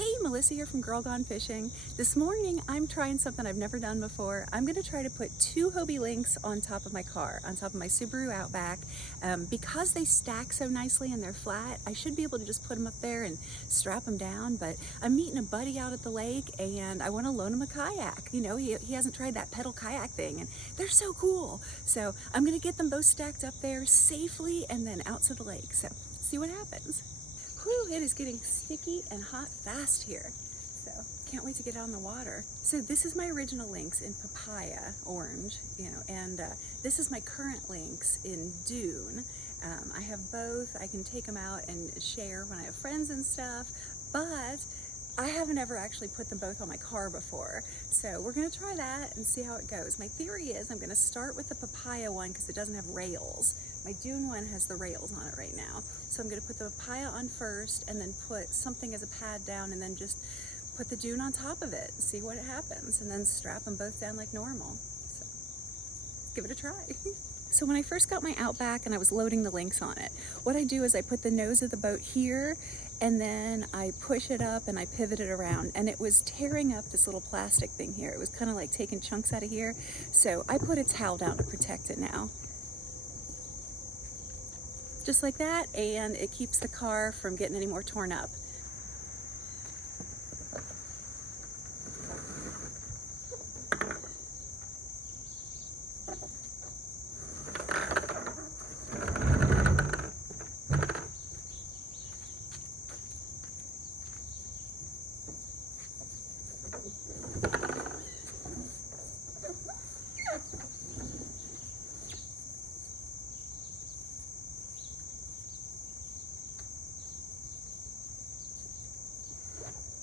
Hey, Melissa here from Girl Gone Fishing. This morning I'm trying something I've never done before. I'm going to try to put two Hobie Lynx on top of my car, on top of my Subaru Outback. Because they stack so nicely and they're flat, I should be able to just put them up there and strap them down, but I'm meeting a buddy out at the lake and I want to loan him a kayak. You know, he hasn't tried that pedal kayak thing and they're so cool. So I'm going to get them both stacked up there safely and then out to the lake. So see what happens. Whew, it is getting sticky and hot fast here. So can't wait to get out on the water. So this is my original Lynx in papaya, orange, and this is my current Lynx in Dune. I have both. I can take them out and share when I have friends and stuff, but I haven't ever actually put them both on my car before. So we're gonna try that and see how it goes. My theory is I'm gonna start with the papaya one because it doesn't have rails. My Dune one has the rails on it right now. So I'm gonna put the papaya on first and then put something as a pad down and then just put the Dune on top of it and see what happens, and then strap them both down like normal. So give it a try. So when I first got my Outback and I was loading the Lynx on it, what I do is I put the nose of the boat here and then I push it up and I pivot it around, and it was tearing up this little plastic thing here. It was kind of like taking chunks out of here. So I put a towel down to protect it now. Just like that, and it keeps the car from getting any more torn up.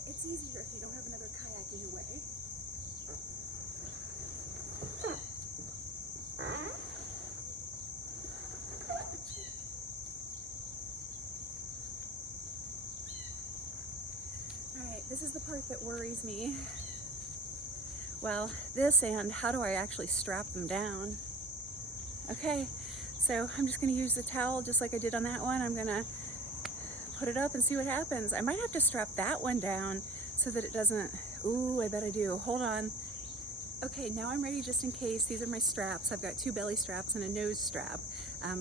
It's easier if you don't have another kayak in your way. Alright, this is the part that worries me. Well, this and how do I actually strap them down? Okay, so I'm just going to use the towel just like I did on that one. I'm going to put it up and see what happens. I might have to strap that one down so that it doesn't, ooh, I bet I do. Hold on. Okay, now I'm ready just in case. These are my straps. I've got two belly straps and a nose strap.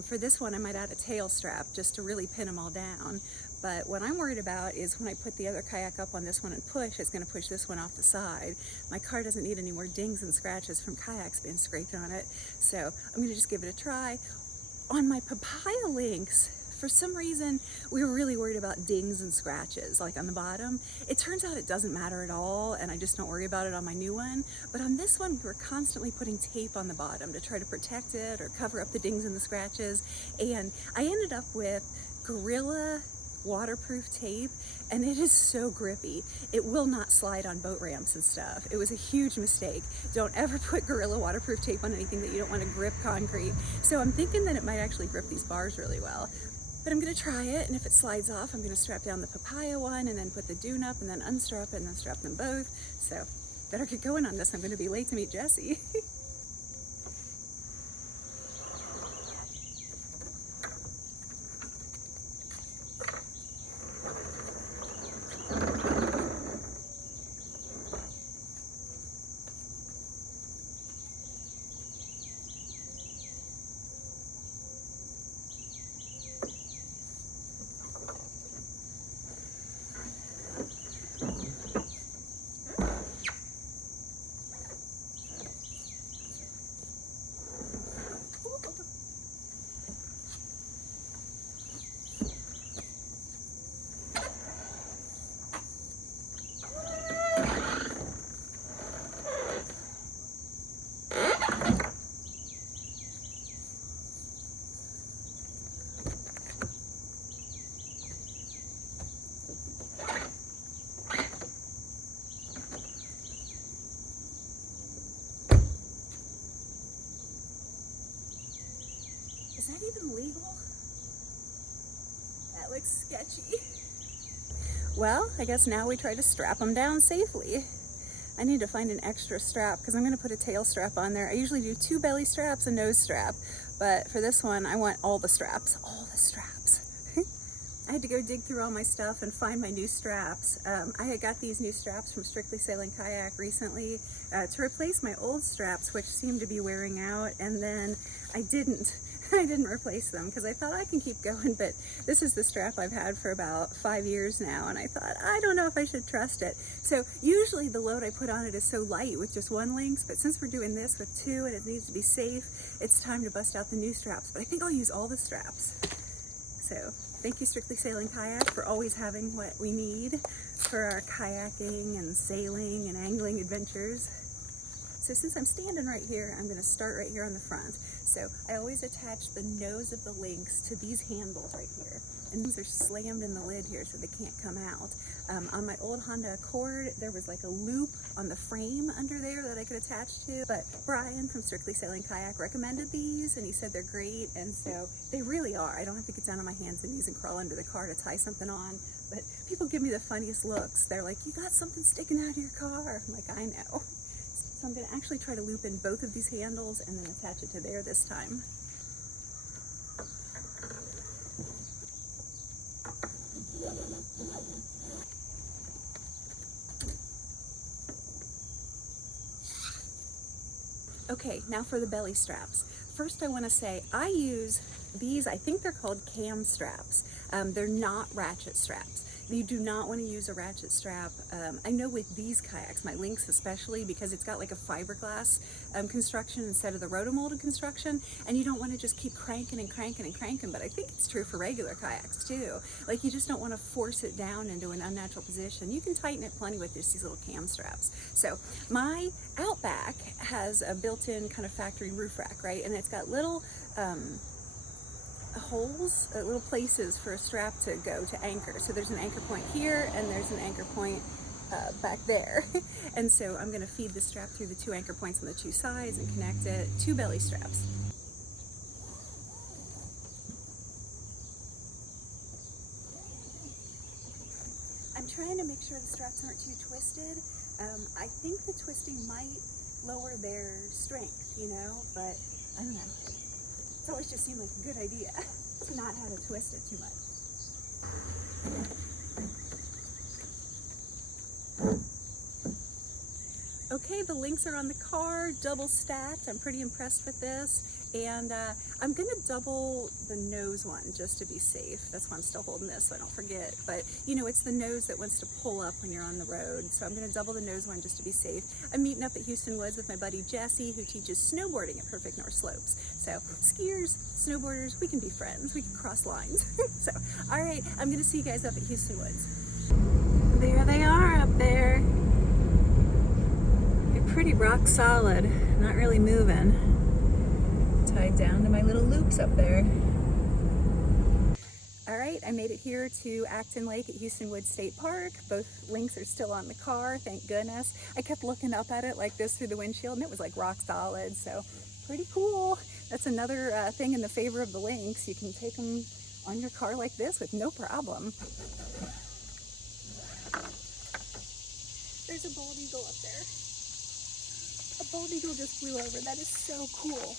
For this one, I might add a tail strap just to really pin them all down. But what I'm worried about is when I put the other kayak up on this one and push, it's gonna push this one off the side. My car doesn't need any more dings and scratches from kayaks being scraped on it. So I'm gonna just give it a try. On my papaya Lynx, for some reason, we were really worried about dings and scratches, like on the bottom. It turns out it doesn't matter at all, and I just don't worry about it on my new one. But on this one, we were constantly putting tape on the bottom to try to protect it or cover up the dings and the scratches. And I ended up with Gorilla waterproof tape, and it is so grippy. It will not slide on boat ramps and stuff. It was a huge mistake. Don't ever put Gorilla waterproof tape on anything that you don't want to grip concrete. So I'm thinking that it might actually grip these bars really well. But I'm gonna try it, and if it slides off, I'm gonna strap down the papaya one and then put the Dune up and then unstrap it and then strap them both. So better get going on this. I'm gonna be late to meet Jesse. Is that even legal? That looks sketchy. Well, I guess now we try to strap them down safely. I need to find an extra strap because I'm going to put a tail strap on there. I usually do 2 belly straps, a nose strap, but for this one I want all the straps. I had to go dig through all my stuff and find my new straps. I had got these new straps from Strictly Sail Kayak recently to replace my old straps, which seemed to be wearing out, and then I didn't replace them because I thought I can keep going, but this is the strap I've had for about 5 years now, and I thought, I don't know if I should trust it. So usually the load I put on it is so light with just one Lynx, but since we're doing this with two and it needs to be safe, it's time to bust out the new straps. But I think I'll use all the straps. So thank you, Strictly Sail Kayak, for always having what we need for our kayaking and sailing and angling adventures. So since I'm standing right here, I'm going to start right here on the front. So I always attach the nose of the Lynx to these handles right here. And these are slammed in the lid here so they can't come out. On my old Honda Accord, there was like a loop on the frame under there that I could attach to. But Brian from Strictly Sail Kayak recommended these, and he said they're great. And so they really are. I don't have to get down on my hands and knees and crawl under the car to tie something on. But people give me the funniest looks. They're like, you got something sticking out of your car. I'm like, I know. So I'm going to actually try to loop in both of these handles and then attach it to there this time. Okay, now for the belly straps. First I want to say I use these, I think they're called cam straps. They're not ratchet straps. You do not want to use a ratchet strap. I know with these kayaks, my Lynx especially, because it's got like a fiberglass construction instead of the rotomolded construction, and you don't want to just keep cranking and cranking and cranking, but I think it's true for regular kayaks too. Like you just don't want to force it down into an unnatural position. You can tighten it plenty with these little cam straps. So my Outback has a built-in kind of factory roof rack, right? And it's got little holes, little places for a strap to go to anchor. So there's an anchor point here and there's an anchor point back there. And so I'm going to feed the strap through the two anchor points on the two sides and connect it to belly straps. I'm trying to make sure the straps aren't too twisted. I think the twisting might lower their strength, you know, but I don't know. It's always just seemed like a good idea to not have to twist it too much. Okay, the Lynx are on the car, double stacked. I'm pretty impressed with this. And I'm gonna double the nose one just to be safe. That's why I'm still holding this so I don't forget. But you know, it's the nose that wants to pull up when you're on the road. So I'm gonna double the nose one just to be safe. I'm meeting up at Houston Woods with my buddy Jesse, who teaches snowboarding at Perfect North Slopes. So skiers, snowboarders, we can be friends. We can cross lines. So, all right, I'm gonna see you guys up at Houston Woods. There they are up there. They're pretty rock solid, not really moving. Tied down to my little loops up there. All right, I made it here to Acton Lake at Houston Woods State Park. Both Lynx are still on the car, thank goodness. I kept looking up at it like this through the windshield and it was like rock solid, so pretty cool. That's another thing in the favor of the Lynx. You can take them on your car like this with no problem. There's a bald eagle up there. A bald eagle just flew over. That is so cool.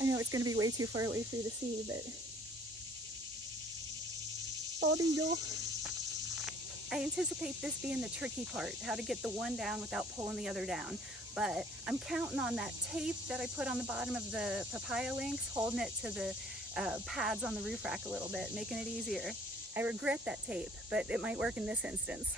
I know it's going to be way too far away for you to see, but bald eagle. I anticipate this being the tricky part, how to get the one down without pulling the other down. But I'm counting on that tape that I put on the bottom of the papaya Lynx, holding it to the pads on the roof rack a little bit, making it easier. I regret that tape, but it might work in this instance.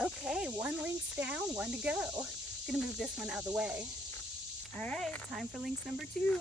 Okay, one Lynx down, one to go. I'm gonna move this one out of the way. All right, time for Lynx number 2.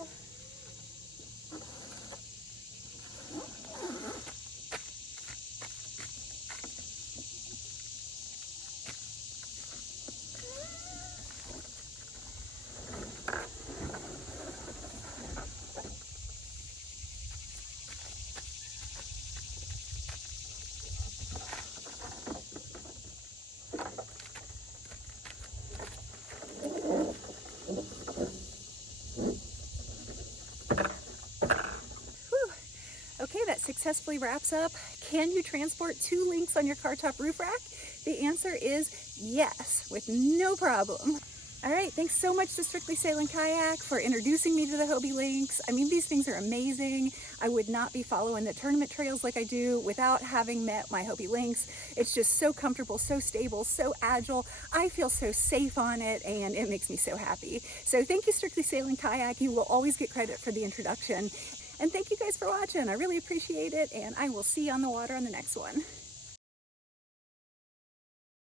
successfully wraps up, can you transport 2 Lynx on your car top roof rack? The answer is yes, with no problem. All right, thanks so much to Strictly Sail Kayak for introducing me to the Hobie Lynx. I mean, these things are amazing. I would not be following the tournament trails like I do without having met my Hobie Lynx. It's just so comfortable, so stable, so agile. I feel so safe on it, and it makes me so happy. So thank you, Strictly Sail Kayak. You will always get credit for the introduction. And thank you guys for watching. I really appreciate it, and I will see you on the water on the next one.